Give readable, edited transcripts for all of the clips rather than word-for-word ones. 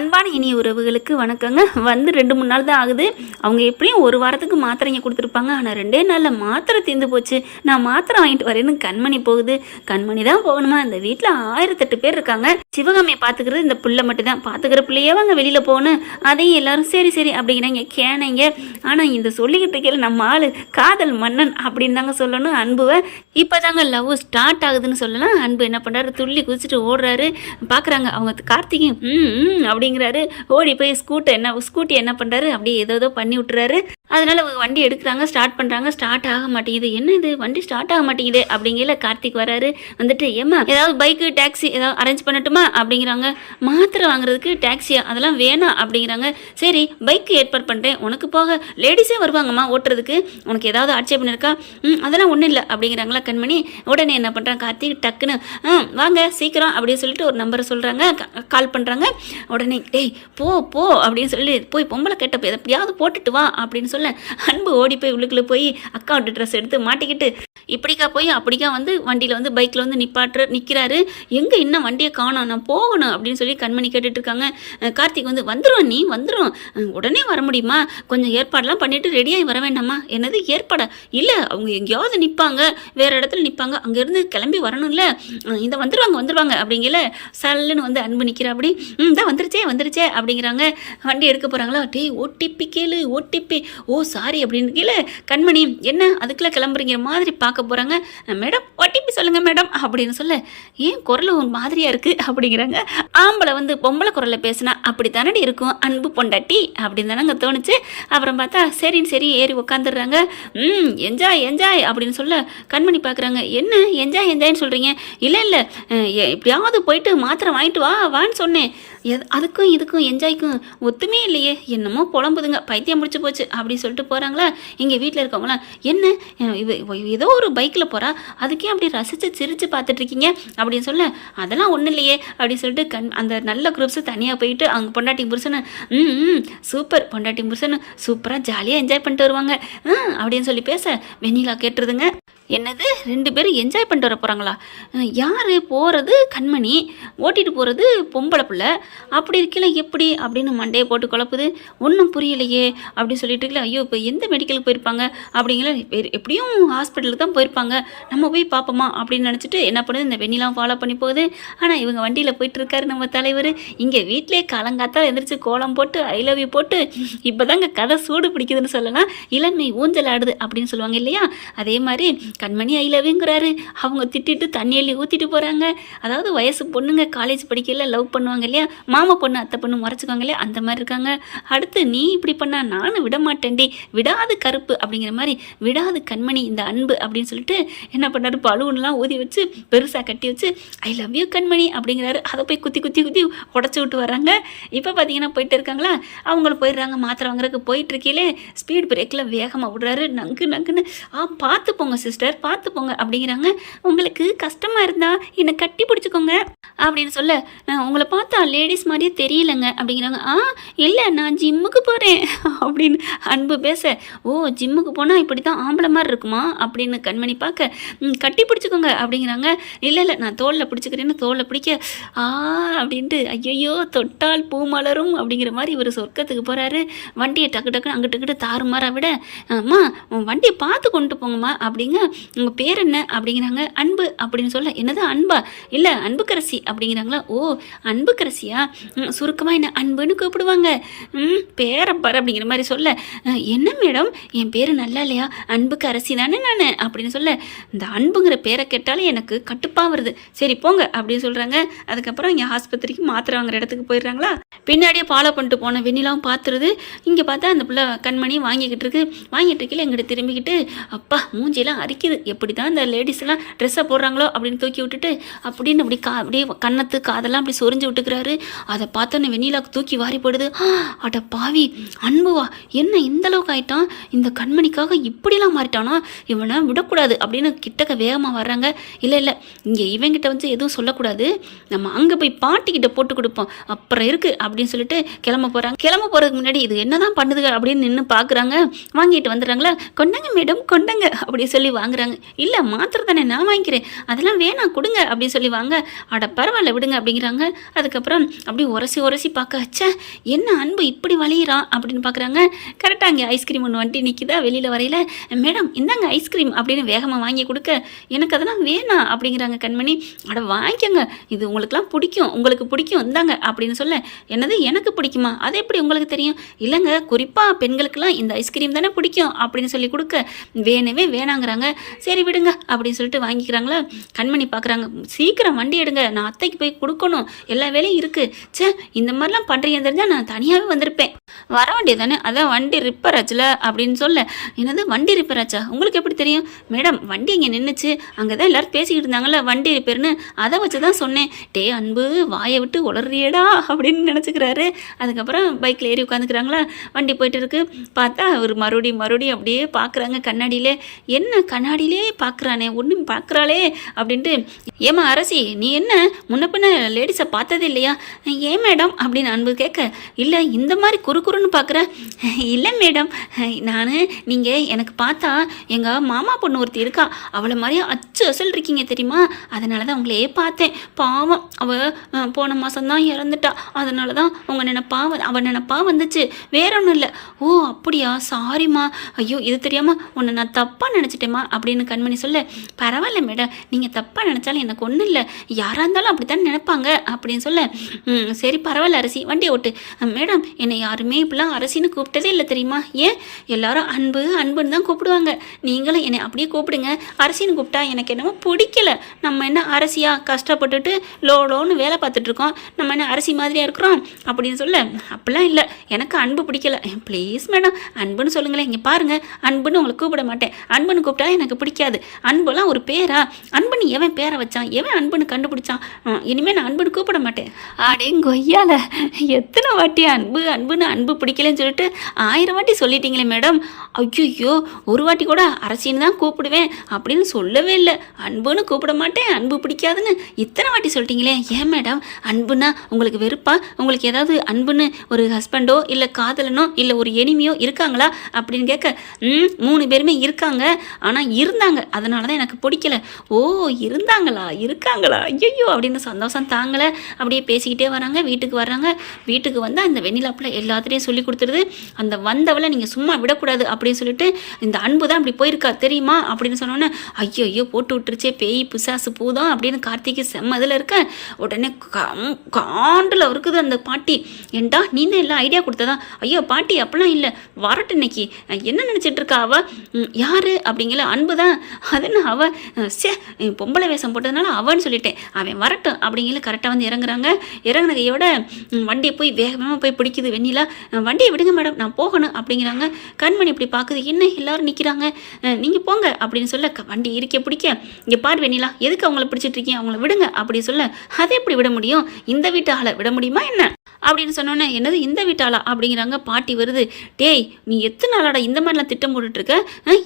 அன்பான இனிய உறவுகளுக்கு வணக்கங்க. வந்து 2-3 நாள் தான் ஆகுது. அவங்க எப்படியும் ஒரு வாரத்துக்கு மாத்திரைங்க கொடுத்துருப்பாங்க. ஆனால் 2 நாளில் மாத்திரை தீர்ந்து போச்சு. நான் மாத்திரை வாங்கிட்டு வரேன்னு கண்மணி போகுது. கண்மணி தான் போகணுமா? இந்த வீட்டில் 1008 பேர் இருக்காங்க. சிவகாமியை பார்த்துக்கிறது இந்த பிள்ளை மட்டும் தான். பார்த்துக்கிற பிள்ளையே வாங்க வெளியில் போகணும். அதையும் எல்லாரும் சரி சரி அப்படிங்கிறாங்க, கேனைங்க. ஆனால் இந்த சொல்லிக்கிட்டு இருக்கையில் நம்ம ஆள் காதல் மன்னன் அப்படின்னு தாங்க சொல்லணும் அன்புவை. இப்போ தாங்க லவ் ஸ்டார்ட் ஆகுதுன்னு சொல்லலாம். அன்பு என்ன பண்ணுறாரு, துள்ளி குதிச்சுட்டு ஓடுறாரு. பார்க்குறாங்க அவங்க கார்த்திகை அப்படிங்கிறாரு. ஓடி போய் ஸ்கூட்டி என்ன பண்ணுறாரு, அப்படியே ஏதோ பண்ணி விட்டுறாரு. அதனால் வண்டி எடுக்கிறாங்க, ஸ்டார்ட் பண்ணுறாங்க. ஸ்டார்ட் ஆக மாட்டேங்குது. என்ன இது வண்டி ஸ்டார்ட் ஆக மாட்டேங்குது அப்படிங்கிற கார்த்திக் வராரு. வந்துட்டு ஏம்மா ஏதாவது பைக்கு டாக்ஸி ஏதாவது அரேஞ்ச் பண்ணட்டுமா அப்படிங்கிறாங்க. மாத்திரை வாங்குறதுக்கு டாக்ஸியா, அதெல்லாம் வேணாம் அப்படிங்கிறாங்க. சரி பைக்கு ஏற்பாடு பண்ணுறேன், உனக்கு போக லேடிஸே வருவாங்கம்மா ஓட்டுறதுக்கு, உனக்கு ஏதாவது ஆட்சேபம் இருக்கா? அதெல்லாம் ஒன்றும் இல்லை அப்படிங்கிறாங்களா கண்மணி. உடனே என்ன பண்ணுறாங்க கார்த்திக், டக்குன்னு வாங்க சீக்கிரம் அப்படின்னு சொல்லிட்டு ஒரு நம்பரை சொல்கிறாங்க, கால் பண்ணுறாங்க. உடனே டேய் போ அப்படின்னு சொல்லி போய் பொம்பளை கேட்டப்போ எப்படியாவது போட்டுட்டு வா அப்படின்னு சொல்ல அன்பு ஓடி போய் உள்ளுக்குள்ளே போய் அக்காவுட்டு ட்ரெஸ் எடுத்து மாட்டிக்கிட்டு இப்படிக்கா போய் அப்படிக்கா வந்து வண்டியில் வந்து பைக்கில் வந்து நிற்கிறாரு. எங்கே இன்னும் வண்டியை காணோம், நான் போகணும் அப்படின்னு சொல்லி கண்மணி கேட்டுட்டு இருக்காங்க. கார்த்திக் வந்து வந்துடும், நீ வந்துடும், உடனே வர முடியுமா, கொஞ்சம் ஏற்பாடெல்லாம் பண்ணிட்டு ரெடியாகி வர வேண்டாமா? என்னது ஏற்பாடா? இல்லை அவங்க எங்கேயாவது நிற்பாங்க, வேறு இடத்துல நிற்பாங்க, அங்கேருந்து கிளம்பி வரணும்ல, இந்த வந்துடுவாங்க அப்படிங்கல சல்லுன்னு வந்து அன்பு நிற்கிறா. அப்படி தான் வந்துருச்சே அப்படிங்கிறாங்க. வண்டி எடுக்க போகிறாங்களா? டேய் ஓடிபி கேளு, ஓடிபி. ஓ சாரி அப்படின்னு கீழே கண்மணி என்ன அதுக்குள்ளே கிளம்புறீங்கிற மாதிரி பார்க்க போகிறாங்க. மேடம் ஓடிபி சொல்லுங்கள் மேடம் அப்படின்னு சொல்ல, ஏன் குரல் ஒரு மாதிரியாக இருக்குது அப்படிங்கிறாங்க. ஆம்பளை வந்து பொம்பளை குரலில் பேசினா அப்படி தானடி இருக்கும் அன்பு பொண்டாட்டி அப்படின்னு தானங்க தோணுச்சு. அப்புறம் பார்த்தா சரி ஏறி உட்காந்துடுறாங்க. என்ஜாய் அப்படின்னு சொல்ல கண்மணி பார்க்குறாங்க. என்ன என்ஜாய்னு சொல்கிறீங்க? இல்லை எப்படியாவது போயிட்டு மாத்திரை வாங்கிட்டு வான்னு சொன்னேன். அதுக்கும் இதுக்கும் என்ஜாய்க்கும் ஒத்துமே இல்லையே, என்னமோ புலம்புதுங்க, பைத்தியம் முடிச்சு போச்சு அப்படின்னு சொல்லிட்டு போகிறாங்களா. இங்கே வீட்டில் இருக்கவங்களாம் என்ன ஏதோ ஒரு பைக்கில் போகிறா, அதுக்கே அப்படி ரசித்து சிரித்து பார்த்துட்ருக்கீங்க அப்படின்னு சொல்ல, அதெல்லாம் ஒன்றும் இல்லையே அப்படின்னு சொல்லிட்டு அந்த நல்ல குரூப்ஸு தனியாக போயிட்டு அவங்க பொண்டாட்டி புருஷனை சூப்பர் பொண்டாட்டி புருஷனு சூப்பராக ஜாலியாக என்ஜாய் பண்ணிட்டு வருவாங்க அப்படின்னு சொல்லி பேச வெண்ணிலா கேட்டுருதுங்க. என்னது 2 பேரும் என்ஜாய் பண்ணிட்டு வர போகிறாங்களா? யார் போகிறது? கண்மணி. ஓட்டிகிட்டு போகிறது பொம்பளை பிள்ளை. அப்படி இருக்கல எப்படி அப்படின்னு மண்டையை போட்டு குழப்புது. ஒன்றும் புரியலையே அப்படின்னு சொல்லிட்டு இருக்கல. ஐயோ இப்போ எந்த மெடிக்கலுக்கு போயிருப்பாங்க அப்படிங்கிற, எப்படியும் ஹாஸ்பிட்டலுக்கு தான் போயிருப்பாங்க, நம்ம போய் பார்ப்போமா அப்படின்னு நினச்சிட்டு என்ன பண்ணுது, இந்த வெண்ணிலாம் ஃபாலோ பண்ணி போகுது. ஆனால் இவங்க வண்டியில் போயிட்டுருக்காரு நம்ம தலைவர். இங்கே வீட்டிலே காலங்காத்தால் எழுந்திரிச்சு கோலம் போட்டு ஐ லவ் யூ போட்டு இப்போ தாங்க கதை சூடு பிடிக்குதுன்னு சொல்லலாம். இளமை ஊஞ்சல் ஆடுது அப்படின்னு சொல்லுவாங்க இல்லையா, அதே மாதிரி கண்மணி ஐ லவ்ங்கிறாரு. அவங்க திட்டிட்டு தண்ணியள்ளி ஊற்றிட்டு போகிறாங்க. அதாவது வயசு பொண்ணுங்க காலேஜ் படிக்கல லவ் பண்ணுவாங்க இல்லையா, மாமா பொண்ணு அத்தை பொண்ணு முறைச்சிக்குவாங்க இல்லையா, அந்த மாதிரி இருக்காங்க. அடுத்து நீ இப்படி பண்ணா நானும் விட மாட்டேன்டி, விடாது கருப்பு அப்படிங்கிற மாதிரி விடாது கண்மணி இந்த அன்பு அப்படின்னு சொல்லிட்டு என்ன பண்ணாரு, பலூன்லாம் ஊதி வச்சு பெருசாக கட்டி வச்சு ஐ லவ் யூ கண்மணி அப்படிங்கிறாரு. அதை போய் குத்தி உடச்சி விட்டு வராங்க. இப்போ பார்த்தீங்கன்னா போயிட்டு இருக்காங்களா, அவங்களும் போயிடுறாங்க. மாத்திரை வாங்குறதுக்கு போயிட்டு இருக்கையிலே ஸ்பீட் பிரேக்கில் வேகமாக விடுறாரு. நங்குன்னு பார்த்து போங்க சிஸ்டர், பார்த்து போங்க அப்படிங்கிறாங்க. உங்களுக்கு கஷ்டமாக இருந்தால் என்னை கட்டி பிடிச்சிக்கோங்க அப்படின்னு சொல்ல, உங்களை பார்த்தா லேடிஸ் மாதிரியே தெரியலைங்க அப்படிங்கிறாங்க. இல்லை நான் ஜிம்முக்கு போகிறேன் அப்படின்னு அன்பு பேச, ஓ ஜிம்முக்கு போனால் இப்படி தான் ஆம்பளை மாதிரி இருக்குமா அப்படின்னு கண்மணி பார்க்க, கட்டி பிடிச்சிக்கோங்க அப்படிங்கிறாங்க. இல்லை நான் தோளில் பிடிச்சிக்கிறேன்னு தோளில் பிடிக்க அப்படின்ட்டு ஐயோ தொட்டால் பூ மலரும் அப்படிங்கிற மாதிரி இவர் சொர்க்கத்துக்கு போகிறாரு. வண்டியை டக்குன்னு அங்கிட்டு தாறுமாறா விட, அம்மா வண்டியை பார்த்து கொண்டு போங்கம்மா அப்படிங்க. உங்கள் பேர் என்ன அப்படிங்கிறாங்க. அன்பு அப்படின்னு சொல்ல, என்னது அன்பா? இல்லை அன்புக்கரசி அப்படிங்கிறாங்களா. ஓ அன்புக்கரசியா, சுருக்கமாக என்ன அன்புன்னு கூப்பிடுவாங்க, பேரப்பார் அப்படிங்கிற மாதிரி சொல்ல, என்ன மேடம் என் பேர் நல்லா இல்லையா, அன்புக்கரசி தானே நான் அப்படின்னு சொல்ல, இந்த அன்புங்கிற பேரை கேட்டாலே எனக்கு கட்டுப்பாக வருது, சரி போங்க அப்படின்னு சொல்கிறாங்க. அதுக்கப்புறம் இங்கே ஆஸ்பத்திரிக்கு மாத்திரை வாங்குற இடத்துக்கு போயிடுறாங்களா. பின்னாடியே ஃபாலோ பண்ணிட்டு போன வெண்ணிலாம் பார்த்துருது. இங்கே பார்த்தா அந்த பிள்ளை கண்மணி வாங்கிட்டு இருக்கல எங்கிட்ட திரும்பிக்கிட்டு, அப்பா மூஞ்சியெல்லாம் அரிக்குது, எப்படி தான் இந்த லேடிஸ்லாம் ட்ரெஸ்ஸை போடுறாங்களோ அப்படின்னு தூக்கி விட்டுட்டு அப்படின்னு அப்படியே கன்னத்து காதெல்லாம் அப்படி சொரிஞ்சு விட்டுக்கிறாரு. அதை பார்த்தோன்னே வெண்ணிலாவுக்கு தூக்கி வாரி போடுது. அட பாவி அன்புவா, என்ன இந்த அளவுக்கு ஆயிட்டான், இந்த கண்மணிக்காக இப்படிலாம் மாறிட்டானா, இவனை விடக்கூடாது அப்படின்னு கிட்டக்க வேகமாக வர்றாங்க. இல்லை இங்கே இவங்கிட்ட வந்து எதுவும் சொல்லக்கூடாது, நம்ம அங்கே போய் பாட்டிக்கிட்ட போட்டு கொடுப்போம், அப்புறம் இருக்குது அப்படின்னு சொல்லிட்டு கிளம்ப போகிறதுக்கு முன்னாடி இது என்னதான் பண்ணுதுங்க அப்படின்னு நின்று பார்க்குறாங்க. வாங்கிட்டு வந்துடுறாங்களா. கொண்டாங்க மேடம் கொண்டாங்க அப்படி சொல்லி வாங்க வாங்குறாங்க. இல்லை மாத்திரை தானே நான் வாங்கிக்கிறேன், அதெல்லாம் வேணாம் கொடுங்க அப்படின்னு சொல்லி வாங்க. அட பரவாயில்ல விடுங்க அப்படிங்கிறாங்க. அதுக்கப்புறம் அப்படி உரசி பார்க்க ச்சே என்ன அன்பு இப்படி வலியிறான் அப்படின்னு பார்க்குறாங்க. கரெக்டாக அங்கே ஐஸ்கிரீம் ஒன்று வண்டி நிற்கிதா. வெளியில் வரையில மேடம் இந்தாங்க ஐஸ்கிரீம் அப்படின்னு வேகமாக வாங்கி கொடுக்க எனக்கு அதெல்லாம் வேணாம் அப்படிங்கிறாங்க கண்மணி. அட வாங்கிக்கோங்க, இது உங்களுக்குலாம் பிடிக்கும், உங்களுக்கு பிடிக்கும் இந்தாங்க அப்படின்னு சொல்ல, என்னது எனக்கு பிடிக்குமா, அது எப்படி உங்களுக்கு தெரியும்? இல்லைங்க குறிப்பாக பெண்களுக்கெல்லாம் இந்த ஐஸ்கிரீம் தானே பிடிக்கும் அப்படின்னு சொல்லி கொடுக்க வேணவே வேணாங்கிறாங்க. சரி விடுங்க அப்படின்னு சொல்லிட்டு வாங்கிக்கிறாங்களா. கண்மணி பார்க்குறாங்க, சீக்கிரம் வண்டி எடுங்க, நான் அத்தைக்கு போய் கொடுக்கணும், எல்லா வேலையும் இருக்குது. சே இந்த மாதிரிலாம் பண்ணுறீங்க தெரிஞ்சால் நான் தனியாகவே வந்திருப்பேன், வர வேண்டியது தானே, அதான் வண்டி ரிப்பேர் ஆச்சுல அப்படின்னு சொல்ல, என்னது வண்டி ரிப்பேர் ஆச்சா, உங்களுக்கு எப்படி தெரியும்? மேடம் வண்டி இங்கே நின்றுச்சு, அங்கே தான் எல்லோரும் பேசிக்கிட்டு இருந்தாங்கல்ல வண்டி ரிப்பேர்னு, அதை வச்சு தான் சொன்னேன். டே அன்பு வாயை விட்டு உளறியடா அப்படின்னு நினச்சிக்கிறாரு. அதுக்கப்புறம் பைக்கில் ஏறி உட்காந்துக்கிறாங்களா. வண்டி போயிட்டு இருக்கு. பார்த்தா அவர் மறுபடியும் அப்படியே பார்க்குறாங்க கண்ணாடியிலே. என்ன கண்ணாடியிலே பார்க்குறானே, ஒன்றும் பார்க்குறாளே அப்படின்ட்டு, ஏமா அரசி நீ என்ன முன்ன பின்ன லேடிஸை பார்த்ததே இல்லையா? ஏன் மேடம் அப்படின்னு அன்பு கேட்க, இல்லை இந்த மாதிரி குறுன்னு பார்க்குறேன். இல்லை மேடம் நான் நீங்கள் எனக்கு பார்த்தா எங்கள் மாமா பொண்ணு ஒருத்தி இருக்கா, அவளை மாதிரியே அச்சு அசல் இருக்கீங்க தெரியுமா, அதனால தான் உங்களையே பார்த்தேன். பாவம் அவள் போன மாதம்தான் இறந்துட்டா, அதனால தான் அவள் நினைப்பா வந்துச்சு, வேற ஒன்றும் இல்லை. ஓ அப்படியா, சாரிம்மா, ஐயோ இது தெரியாமல் உன்னை நான் தப்பாக நினச்சிட்டேம்மா அப்படின்னு கண்மணி சொல்ல, பரவாயில்ல மேடம் நீங்கள் தப்பாக நினச்சாலும் எனக்கு ஒன்றும் இல்லை, யாராக இருந்தாலும் அப்படித்தான் நினைப்பாங்க அப்படின்னு சொல்ல, சரி பரவாயில்ல அரசி வண்டியை ஓட்டு. மேடம் என்னை யாருமே இப்படிலாம் அரசின்னு கூப்பிட்டதே இல்லை தெரியுமா, ஏன் எல்லாரும் அன்புன்னு தான் கூப்பிடுவாங்க, நீங்களும் என்னை அப்படியே கூப்பிடுங்க. அரசின்னு கூப்பிட்டா எனக்கு என்னமோ பிடிக்கல, நம்ம என்ன அரசியா கஷ்டப்பட்டுட்டு லோன்னு வேலை பார்த்துட்ருக்கோம், நம்ம என்ன அரசி மாதிரியாக இருக்கிறோம் அப்படின்னு சொல்ல, அப்படிலாம் இல்லை எனக்கு அன்பு பிடிக்கல, ப்ளீஸ் மேடம் அன்புன்னு சொல்லுங்களேன். இங்கே பாருங்கள் அன்புன்னு உங்களை கூப்பிட மாட்டேன், அன்புன்னு கூப்பிட்டா எனக்கு பிடிக்காது, அன்புலாம் ஒரு பேரா, அன்புன்னு எவன் பேரை வச்சான், எவன் அன்புன்னு கண்டுபிடிச்சான், இனிமேல் நான் அன்புன்னு கூப்பிட மாட்டேன். கொய்யால எத்தனை வாட்டி அன்பு பிடிக்கலன்னு சொல்லிட்டு 1000 வாட்டி சொல்லிட்டீங்களே மேடம். ஐயோ ஒரு வாட்டி கூட அரசின்னு தான் கூப்பிடுவேன் அப்படின்னு சொல்லவே இல்லை, அன்புன்னு கூப்பிட மாட்டேன், அன்பு பிடிக்காதுன்னு இத்தனை வாட்டி சொல்லிட்டீங்களே. ஏன் மேடம் அன்புன்னா உங்களுக்கு வெறுப்பா, உங்களுக்கு ஏதாவது அன்புன்னு ஒரு ஹஸ்பண்டோ இல்லை காதலனோ இல்லை ஒரு எனிமியோ இருக்காங்களா அப்படின்னு கேட்க, 3 பேருமே இருக்காங்க, ஆனால் இருந்தாங்க அதனால தான் எனக்கு பிடிக்கல. ஓ இருக்காங்களா ஐயோ அப்படின்னு சந்தோஷம் தாங்கலை. அப்படியே பேசிக்கிட்டே வராங்க. வீட்டுக்கு வர்றாங்க. வீட்டுக்கு வந்தால் இந்த வெண்ணிலாப்பில் எல்லாத்துலேயும் சொல்லி கொடுத்துருது, அந்த வந்தவளை நீங்கள் சும்மா விடக்கூடாது அப்படின்னு சொல்லிட்டு, இந்த அன்பு தான் இப்படி போயிருக்கா தெரியுமா அப்படின்னு சொன்னோன்னே, ஐயோ போட்டு விட்டுருச்சே பேய் பிசாசு பூதான் அப்படின்னு கார்த்திக்கு செம்மதில் இருக்க. உடனே காண்டில் இருக்குது அந்த பாட்டி. ஏண்டா நீ தான் எல்லாம் ஐடியா கொடுத்ததா? ஐயோ பாட்டி அப்படிலாம் இல்லை, வரட்டு இன்னைக்கு என்ன நினச்சிட்டு இருக்கா அவ, யார் அப்படிங்கிற அன்பு தான், அதுன்னு அவ பொம்பளை வேஷம் போட்டதுனால அவன்னு சொல்லிட்டேன், அவன் வரட்டும் அப்படிங்கிற கரெக்டாக வந்து இறங்குறாங்க. இறங்கின கையோட வண்டியை போய் வேகமாக போய் பிடிக்குது வெண்ணிலா. வண்டியை விடுங்க மேடம் நான் போகணும் அப்படிங்கிறாங்க. கண்மணி இப்படி பார்க்குது, என்ன எல்லாரும் நிற்கிறாங்க, நீங்கள் போங்க அப்படின்னு சொல்ல, வண்டி இருக்க பிடிக்க, இங்கே பார் வெண்ணிலா எதுக்கு அவங்கள பிடிச்சிட்டு இருக்கீங்க, அவங்கள விடுங்க அப்படின்னு சொல்ல, அதை எப்படி விட முடியும், இந்த வீட்டு ஆளை விட முடியுமா என்ன அப்படின்னு சொன்னோன்னே, என்னது இந்த வீட்டாளா அப்படிங்கிறாங்க. பாட்டி வருது, டேய் நீ எத்தனை நாளாடா இந்த மாதிரிலாம் திட்டம் போட்டுட்ருக்க,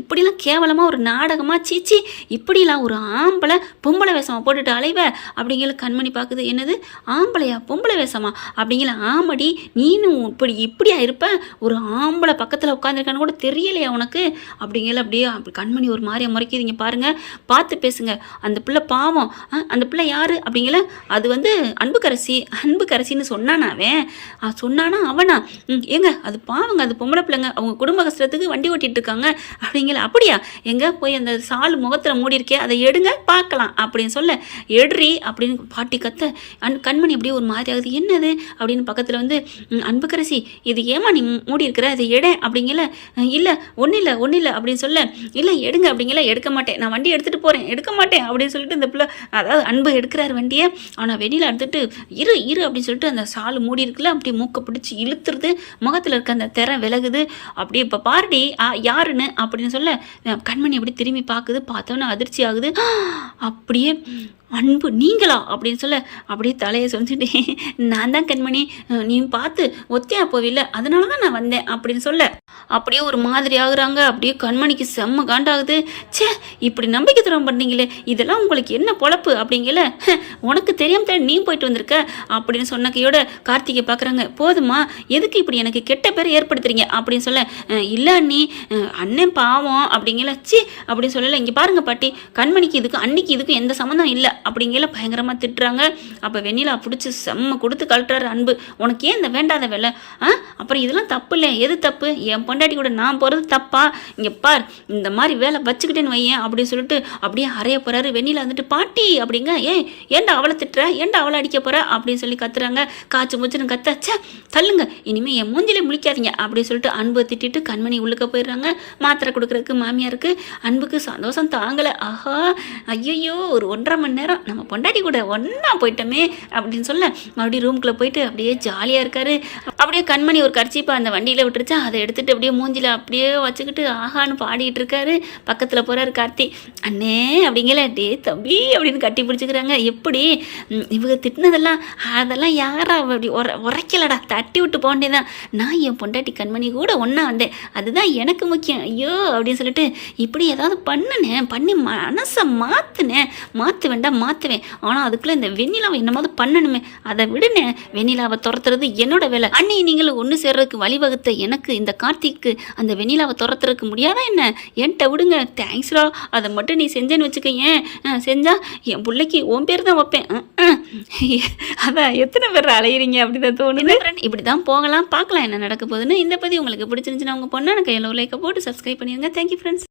இப்படிலாம் கேவலமாக ஒரு நாடகமாக, சீச்சி இப்படிலாம் ஒரு ஆம்பளை பொம்பளை வேஷமாக போட்டுட்டு அலைவ அப்படிங்கிற. கண்மணி பார்க்குது, என்னது ஆம்பளையா பொம்பளை வேஷமா அப்படிங்கிற, ஆமடி நீனும் இப்படியா இருப்ப, ஒரு ஆம்பளை பக்கத்தில் உட்காந்துருக்கான்னு கூட தெரியலையா உனக்கு அப்படிங்கிற. அப்படியே கண்மணி ஒரு மாதிரியா முறைக்குதுங்க பாருங்கள், பார்த்து பேசுங்க, அந்த பிள்ளை பாவம், அந்த பிள்ளை யார் அப்படிங்கிற, அது வந்து அன்புக்கரசின்னு சொன்னானா சொன்னானா அவனா, ஏங்க அது பாவங்க, அது பொம்பளை பிள்ளைங்க, அவங்க குடும்ப கஷ்டத்துக்கு வண்டி ஓட்டிட்டு இருக்காங்க அப்படிங்கிற. அப்படியா எங்க போய் அந்த சால் முகத்தில் மூடி இருக்கே அதை எடுங்க பார்க்கலாம் அப்படின்னு சொல்ல, எடுறி அப்படின்னு பாட்டி கத்த. கண்மணி அப்படியே ஒரு மாதிரி ஆகுது, என்னது அப்படின்னு பக்கத்தில் வந்து, அன்புக்கரசி இது ஏமா நீ மூடி இருக்கிற, அதை எட அப்படிங்கிற. இல்லை ஒன்றும் இல்லை அப்படின்னு சொல்ல, இல்லை எடுங்க அப்படிங்கிற. எடுக்க மாட்டேன், நான் வண்டி எடுத்துகிட்டு போகிறேன், எடுக்க மாட்டேன் அப்படின்னு சொல்லிட்டு இந்த பிள்ளை, அதாவது அன்பு எடுக்கிறார் வண்டியை, ஆனால் வெளியில் எடுத்துட்டு இரு அப்படின்னு சொல்லிட்டு அந்த சால் மூடி இருக்குல்ல அப்படியே மூக்கை பிடிச்சி இழுத்துறது, முகத்தில் இருக்க அந்த திரை விலகுது. அப்படியே இப்போ பாருடி யாருன்னு அப்படின்னு சொல்ல, கண்மணி அப்படி திரும்பி பார்க்குது. பார்த்தோன்னே அதிர்ச்சி ஆகுது. அப்படியே அன்பு நீங்களா அப்படின்னு சொல்ல அப்படியே தலையை சொல்லிட்டு நான் தான் கண்மணி, நீ பார்த்து ஒத்தையா போவில்லை, அதனால தான் நான் வந்தேன் அப்படின்னு சொல்ல அப்படியே ஒரு மாதிரி ஆகுறாங்க. அப்படியே கண்மணிக்கு செம்ம காண்டாகுது. ச்சே, இப்படி நம்பிக்கை துரோகம் பண்ணீங்களே, இதெல்லாம் உங்களுக்கு என்ன பொழப்பு அப்படிங்கல, உனக்கு தெரியாம தான் நீ போயிட்டு வந்திருக்க அப்படின்னு சொன்ன கையோட கார்த்திகை பார்க்குறாங்க. போதுமா, எதுக்கு இப்படி எனக்கு கெட்ட பேர் ஏற்படுத்துறீங்க அப்படின்னு சொல்ல, இல்லை அண்ணி, அண்ணன் பாவம் அப்படிங்கல, சி அப்படின்னு சொல்லலை. இங்கே பாருங்க பாட்டி, கண்மணிக்கு இதுக்கும் அன்னைக்கு இதுக்கும் எந்த சம்மந்தம் இல்லை அப்படிங்கல பயங்கரமாக திட்டுறாங்க. அப்போ வெண்ணிலா பிடிச்சி செம்ம கொடுத்து கழட்டுறாரு அன்பு. உனக்கு ஏன் இந்த வேண்டாத வேலை? அப்புறம் இதெல்லாம் தப்பு இல்லை, எது தப்பு? என் பொண்டாட்டி கூட நான் போகிறது தப்பா? இங்கே பார், இந்த மாதிரி வேலை வச்சுக்கிட்டேன்னு வையேன் அப்படின்னு சொல்லிட்டு அப்படியே அறைய போகிறாரு. வெண்ணிலா வந்துட்டு பாட்டி அப்படிங்க, ஏன்டா அவளை திட்டுற, ஏன்டா அவளை அடிக்க போகிற அப்படின்னு சொல்லி கத்துறாங்க. காய்ச்சி மூச்சுன்னு கத்தாச்சா, தள்ளுங்க, இனிமேல் என் மூஞ்சிலே முழிக்காதீங்க அப்படின்னு சொல்லிட்டு அன்பை திட்டிட்டு கண்மணி உள்ளுக்க போயிடுறாங்க. மாத்திரை கொடுக்குறதுக்கு மாமியாருக்கு. அன்புக்கு சந்தோஷம் தாங்கலை. ஆஹா, ஐயோ, ஒரு 1.5 மணி நேரம் நம்ம பொண்டாட்டி கூட ஒன்றா போயிட்டோமே அப்படின்னு சொல்ல மறுபடியும் ரூம்குள்ளே போயிட்டு அப்படியே ஜாலியாக இருக்காரு. அப்படியே கண்மணி ஒரு கர்ச்சீப்பை அந்த வண்டியில் விட்டுருச்சா, அதை எடுத்துகிட்டு அப்படியே மூஞ்சில் அப்படியே வச்சுக்கிட்டு ஆஹான்னு பாடிட்டு இருக்காரு. பக்கத்தில் போகிறாரு கார்த்தி. அண்ணே அப்படிங்கல, டே தம்பி அப்படின்னு கட்டி பிடிச்சிக்கிறாங்க. எப்படி இவங்க திட்டினதெல்லாம் அதெல்லாம் யாரா அப்படி உரைக்கலடா, தட்டி விட்டு போண்டேதான். நான் என் பொண்டாட்டி கண்மணி கூட ஒன்றா வந்தேன், அதுதான் எனக்கு முக்கியம். ஐயோ அப்படின்னு சொல்லிட்டு இப்படி ஏதாவது பண்ணுனேன், பண்ணி மனசை மாற்ற வேண்டாம், மாற்றுவேன். ஆனால் அதுக்குள்ளே இந்த வெண்ணிலாவை என்னமாவது பண்ணணுமே, அதை விடுனே. வெண்ணிலாவை துரத்துறது என்னோட வேலை. அண்ணி நீங்களும் ஒன்று சேர்றதுக்கு வழிவகுத்த எனக்கு இந்த கார்த்திக்கு அந்த வெண்ணிலாவை துரத்துறதுக்கு முடியாதா என்ன? என்கிட்ட விடுங்க. தேங்க்ஸ்ரா, அதை மட்டும் நீ செஞ்சேன்னு வச்சுக்க. ஏன் செஞ்சா என் பிள்ளைக்கு உன் பேர் தான் வைப்பேன். அதான் எத்தனை பேர் அலையிறீங்க அப்படிதான் தோணுது. இப்படி தான் போகலாம், பார்க்கலாம் என்ன நடக்க போகுதுன்னு. இந்த பதிவு உங்களுக்கு பிடிச்சிருந்துச்சுன்னா உங்கள் பொண்ணான கையில் லைக்கை போட்டு சப்ஸ்கிரைப் பண்ணிடுங்க. Thank you friends.